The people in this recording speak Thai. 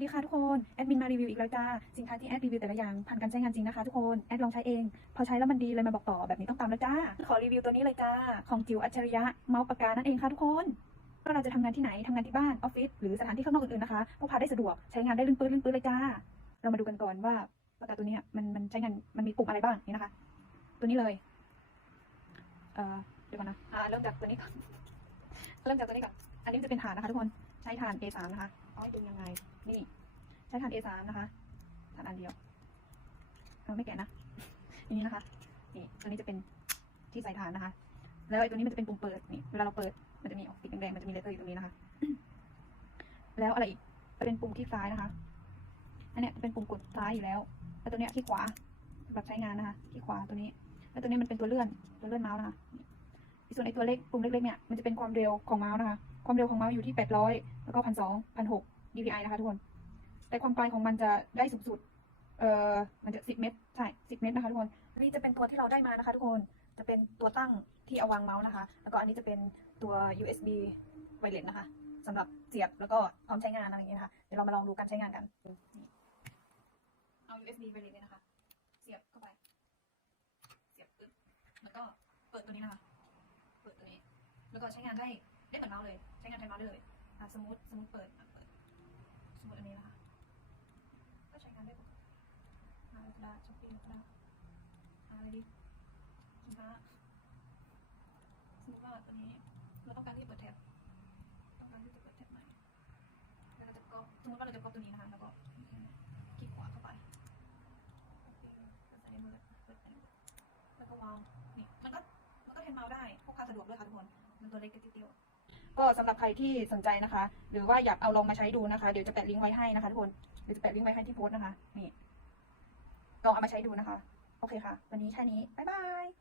ดีค่ะทุกคน แอดมินมารีวิวอีกแล้วจ้า สินค้าที่แอดรีวิวแต่ละอย่างผ่านการใช้งานจริงนะคะทุกคน แอดลองใช้เอง พอใช้แล้วมันดีเลยมาบอกต่อแบบนี้ต้องตามแล้วจ้า ขอรีวิวตัวนี้เลยจ้า ของจิ๋วอัจฉริยะเมาส์ปากกานั่นเองค่ะทุกคนไม่ว่าเราจะทำงานที่ไหนทำงานที่บ้านออฟฟิศหรือสถานที่ข้างนอกอื่นๆนะคะพกพาได้สะดวกใช้งานได้ลื่นปื้นลื่นปื้นเลยจ้า เรามาดูกันก่อนว่าปากกาตัวนี้มันมันใช้งานมันมีปุ่มอะไรบ้างนี่นะคะ ตัวนี้เลยเอ่อเดี๋ยวก่อนนะอ่าเริ่มจากตัวนี้ก่อนเริ่มจากตัวนี้ก่อนอันนี้จะเป็นฐานนะคะ ทุกคนใช้ฐาน A3 นะคะ ให้ดูยังไง นี่ ใช้ฐาน A3 นะคะฐานอันเดียวเราไม่แกะนะอย่างนี้นะคะ นี่ ตัวนี้จะเป็นที่ใส่ฐานนะคะ แล้วไอ้ตัวนี้มันจะเป็นปุ่มเปิด นี่ เวลาเราเปิด มันจะมีออกสีแดงๆ มันจะมีเลเตอร์อยู่ตรงนี้นะคะ แล้วอะไรอีกจะเป็นปุ่มคลิกซ้ายนะคะ อันเนี้ยจะเป็นปุ่มกดซ้ายอยู่แล้ว แล้วตัวเนี้ยคลิกขวาสำหรับใช้งานนะคะคลิกขวาตัวนี้ แล้วตัวนี้มันเป็นตัวเลื่อน ตัวเลื่อนเมาส์นะคะนี่ส่วนไอ้ตัวเล็กปุ่มเล็กๆเนี่ย มันจะเป็นความเร็วของเมาส์นะคะ ความเร็วของเมาส์อยู่ที่ 800 แล้วก็พันสองพันหก dpi นะคะทุกคน แต่ความไกลของมันจะได้สูงสุด เอ่อ มันจะสิบเมตร ใช่สิบเมตรนะคะทุกคน นี่จะเป็นตัวที่เราได้มานะคะทุกคน จะเป็นตัวตั้งที่เอาวางเมาส์นะคะ แล้วก็อันนี้จะเป็นตัว USB wireless นะคะสำหรับเสียบแล้วก็พร้อมใช้งานอะไรอย่างเงี้ยนะคะ เดี๋ยวเรามาลองดูการใช้งานกัน เอา USB wireless เลยนะคะ เสียบเข้าไป เสียบปึ๊บ แล้วก็เปิดตัวนี้นะคะ เปิดตัวนี้ แล้วก็ใช้งานได้ ได้เหมือนเมาส์เลย ใช้งานแทนเมาส์ได้เลยอะสมมติสมมติเปิดเปิด สมมติอันนี้นะคะก็ใช้งานได้ปกติหาลาซาด้ช้อปปี้ลาซาด้อะไรดีสินค้าสมมติว่าตัวนี้เราต้องการที่จะเปิดแท็บต้องการที่จะเปิดแท็บใหม่แล้วเราจะก๊อปสมมติว่าเราจะก๊อปตัวนี้นะคะแล้วก็คลิกขวาเข้าไปแล้วใส่ในมือเปิดแล้วก็วางนี่มันก็มันก็แทนเมาส์ได้พวกพาสะดวกด้วยค่ะทุกคนมันตัวเล็กกระติดเดียว ก็สำหรับใครที่สนใจนะคะ หรือว่าอยากเอาลองมาใช้ดูนะคะ เดี๋ยวจะแปะลิงก์ไว้ให้นะคะทุกคน เดี๋ยวจะแปะลิงก์ไว้ให้ที่โพสต์นะคะ นี่ ลองเอามาใช้ดูนะคะ โอเคค่ะ วันนี้แค่นี้ บ๊ายบาย